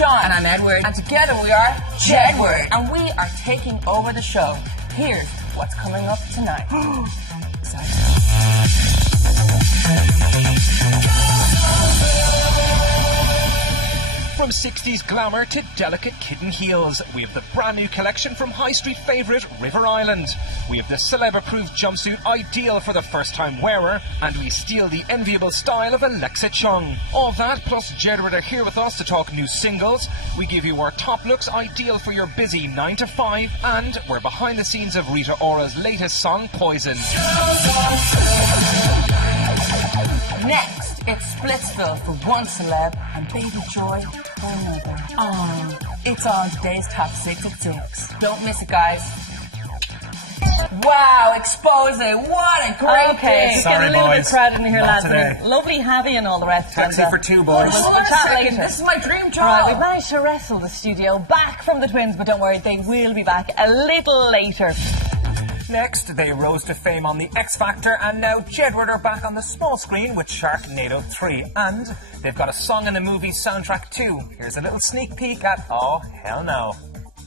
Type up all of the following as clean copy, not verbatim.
John. And I'm Edward. And together we are Jedward. And we are taking over the show. Here's what's coming up tonight. From 60s glamour to delicate kitten heels, we have the brand new collection from high street favourite River Island. We have the celeb-approved jumpsuit ideal for the first-time wearer, and we steal the enviable style of Alexa Chung. All that plus Jedward are here with us to talk new singles. We give you our top looks ideal for your busy 9 to 5, and we're behind the scenes of Rita Ora's latest song, Poison. Next, it's Splitsville for one celeb and Baby Joy for another. It's on today's Top 6 at 6. Don't miss it, guys. Wow, Xposé, what a great day. Sorry, a little boys. bit crowded in here, Not lads. today. Lovely having and all the rest. Taxi for two, boys. Hold on a second, this is my dream job. Right, we've managed to wrestle the studio back from the twins, but don't worry, they will be back a little later. Next, they rose to fame on the X Factor, and now Jedward are back on the small screen with Sharknado 3. And they've got a song in the movie soundtrack too. Here's a little sneak peek at Oh Hell No.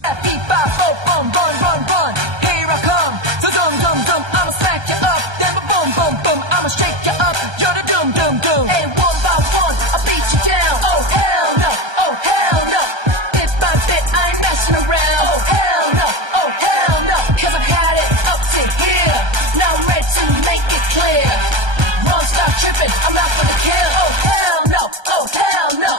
Beep, bop, boom, boom, run, run, run. Here I come. So dum, dum, dum. I'ma smack you up. Then boom, boom, boom. I'ma shake you up. You're the dum, dum, dum. And one by one, I'll beat you down. Oh, hell no. Oh, hell no. Bit by bit, I ain't messing around. Oh, hell no. Oh, hell no. Cause I've had it up to here. Now I'm ready to make it clear. Won't stop tripping. I'm not gonna kill. Oh, hell no. Oh, hell no.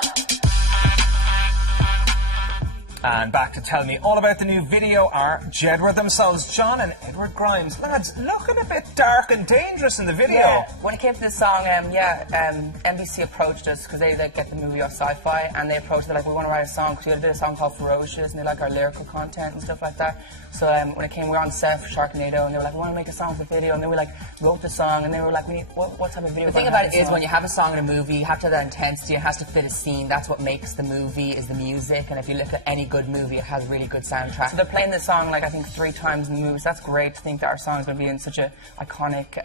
And back to tell me all about the new video are Jedward themselves, John and Edward Grimes. Lads, looking a bit dark and dangerous in the video. Yeah, when it came to this song, NBC approached us because they get the movie off Sci-Fi, and they approached, they're like, we want to write a song because we had to do a song called Ferocious, and they like our lyrical content and stuff like that. So when it came, we were on set for Sharknado, and they were like, we want to make a song for the video, and then we like wrote the song, and they were like, what type of video? The thing about it is, when you have a song in a movie, you have to have that intensity. It has to fit a scene. That's what makes the movie, is the music. And if you look at any good movie, it has a really good soundtrack. So they're playing this song like I think 3 times in the movie. So that's great to think that our song is going to be in such a iconic.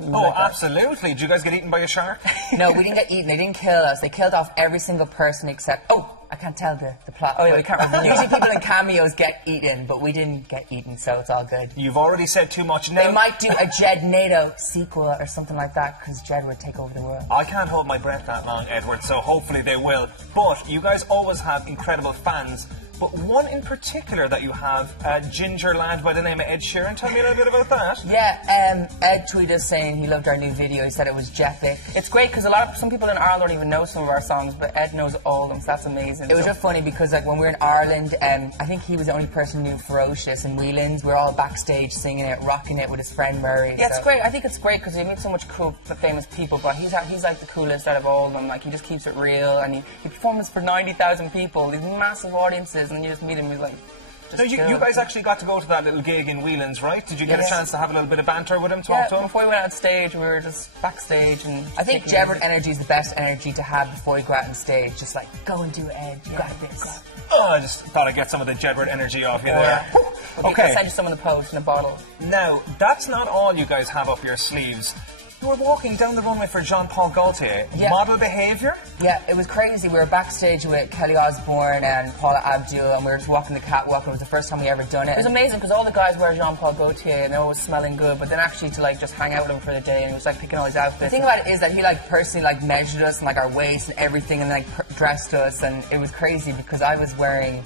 Oh, absolutely. Did you guys get eaten by a shark? No, we didn't get eaten. They didn't kill us. They killed off every single person except. Oh, I can't tell the plot. Oh yeah, we can't remember. Usually people in cameos get eaten, but we didn't get eaten, so it's all good. You've already said too much now. They might do a Jednado sequel or something like that, because Jed would take over the world. I can't hold my breath that long, Edward, so hopefully they will. But you guys always have incredible fans. But one in particular that you have, a ginger lad by the name of Ed Sheeran. Tell me a little bit about that. Yeah, Ed tweeted us saying he loved our new video. He said it was Jepic. It's great because some people in Ireland don't even know some of our songs, but Ed knows all of them, so that's amazing. It was just funny because like when we were in Ireland, I think he was the only person who knew Ferocious and Whelan's. We were all backstage singing it, rocking it with his friend Murray. Yeah, it's great. I think it's great because he meets so much cool, famous people, but he's like the coolest out of all of them. Like he just keeps it real, and he performs for 90,000 people, these massive audiences, and you just meet him, he's like. No, you guys actually got to go to that little gig in Whelan's, right? Did you get a chance to have a little bit of banter with him, talk to him? Before we went on stage, we were just backstage, and I think Jedward energy is the best energy to have before you go out on stage. Just like, go and do it, Ed. You got this. Oh, I just thought I'd get some of the Jedward energy off you there. Okay, I'll send you some in the post in a bottle. Now, that's not all you guys have up your sleeves. You were walking down the runway for Jean-Paul Gaultier. Yeah. Model behaviour? Yeah, it was crazy. We were backstage with Kelly Osbourne and Paula Abdul, and we were just walking the catwalk. It was the first time we ever done it. It was amazing because all the guys wear Jean-Paul Gaultier and they're always smelling good, but then actually to like just hang out with him for the day and he was like picking all his outfits. The thing about it is that he like personally like measured us and like our waist and everything and like dressed us, and it was crazy because I was wearing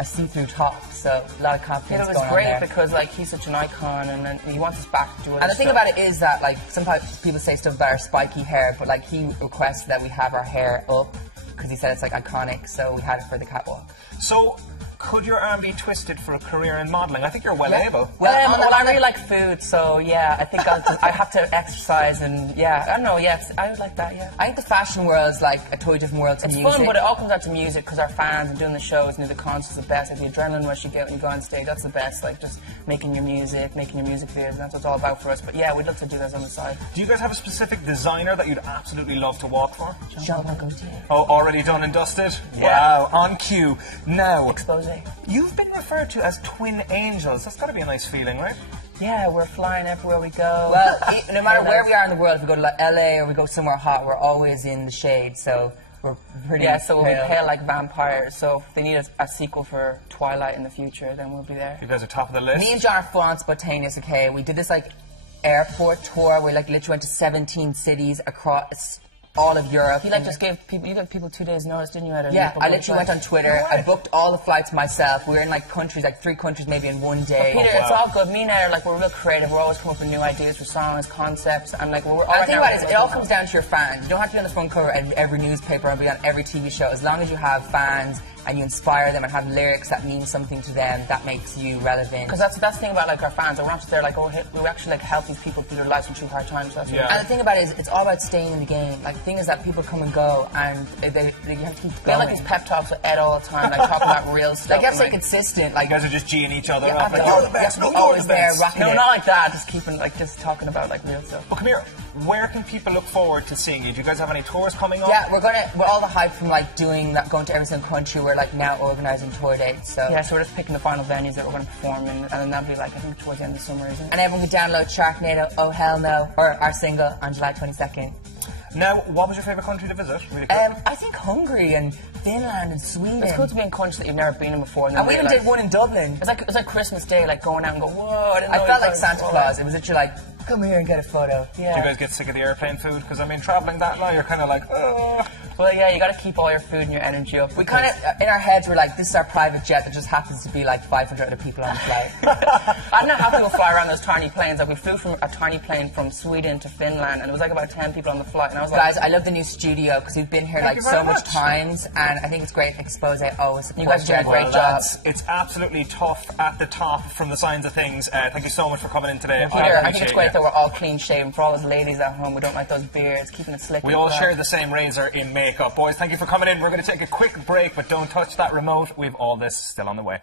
a see-through top, so a lot of confidence going on. It was great because like he's such an icon, and then he wants us back to do it. And the thing about it is that like sometimes people say stuff about our spiky hair, but like he requested that we have our hair up because he said it's like iconic, so we had it for the catwalk. So, could your arm be twisted for a career in modelling? I think you're well able. Well, I really like food, so yeah, I think I have to exercise, and yeah, I don't know, I would like that, yeah. I think the fashion world is like a totally different world to music. It's fun, but it all comes down to music because our fans and doing the shows and the concerts are the best. Like the adrenaline rush you get when you go on stage, that's the best. Like just making your music videos, and that's what it's all about for us. But yeah, we'd love to do this on the side. Do you guys have a specific designer that you'd absolutely love to walk for? Jean-Paul Gaultier. Oh, already done and dusted? Yeah. Wow, on cue. Now, Xposé. You've been referred to as twin angels. That's got to be a nice feeling, right? Yeah, we're flying everywhere we go. Well, no matter where we are in the world, if we go to LA or we go somewhere hot, we're always in the shade. So We're pretty so we'll be pale like vampires. So if they need a sequel for Twilight in the future, then we'll be there. You guys are top of the list. Me and John are full on spontaneous, okay? And we did this like airport tour. We like literally went to 17 cities across all of Europe. You like just gave people 2 days notice, didn't you? Yeah, I literally went on Twitter. I booked all the flights myself. We were in like countries, like 3 countries maybe in one day. But Peter, it's all good. Me and I are like, we're real creative. We're always coming up with new ideas for songs, concepts, and like we're all the thing about it is, it all comes down to your fans. You don't have to be on the front cover of every newspaper and be on every TV show. As long as you have fans and you inspire them and have lyrics that mean something to them, that makes you relevant. Because that's the thing about like our fans. We're not just there like, oh, we actually like help these people through their lives through hard times. So And the thing about it is, it's all about staying in the game. Like the thing is that people come and go, and you have to keep going. They have like these pep talks with Ed all the time, like talking about real stuff. Like you have to stay consistent. Like you guys are just G'ing each other up. Like, you're the best. No, always there, rocking No, not like that. Just keeping like just talking about like real stuff. Well, come here. Where can people look forward to seeing you? Do you guys have any tours coming up? Yeah, we're all the hype from like doing that, going to every single country. We're like now organising tour dates. So yeah, so we're just picking the final venues that we're going to perform in, and then that'll be like I think towards the end of the summer, isn't it? And everyone can download Sharknado, Oh Hell No, or our single on July 22nd. Now, what was your favourite country to visit? Really quick. I think Hungary and Finland and Sweden. It's cool to be in countries that you've never been in before. And we even did one in Dublin. It's like Christmas Day, like going out and go, whoa! I felt like Santa Claus. It was literally like, come here and get a photo. Yeah. Do you guys get sick of the airplane food? Because I mean, travelling that long, you're kind of like, oh. Well, yeah, you got to keep all your food and your energy up. We kind of, in our heads, we're like, this is our private jet that just happens to be like 500 other people on the flight. I don't know how people fly around those tiny planes. Like we flew from a tiny plane from Sweden to Finland, and it was like about 10 people on the flight. And I was like, guys, I love the new studio because we've been here like so much times, and I think it's great. Xposé always. You guys are doing a great job. It's absolutely tough at the top from the signs of things. Thank you so much for coming in today. Peter, I think it's great that we're all clean shaven. For all those ladies at home, we don't like those beards, keeping it slick. We all share the same razor in makeup. Boys, thank you for coming in. We're going to take a quick break, but don't touch that remote. We've all this still on the way.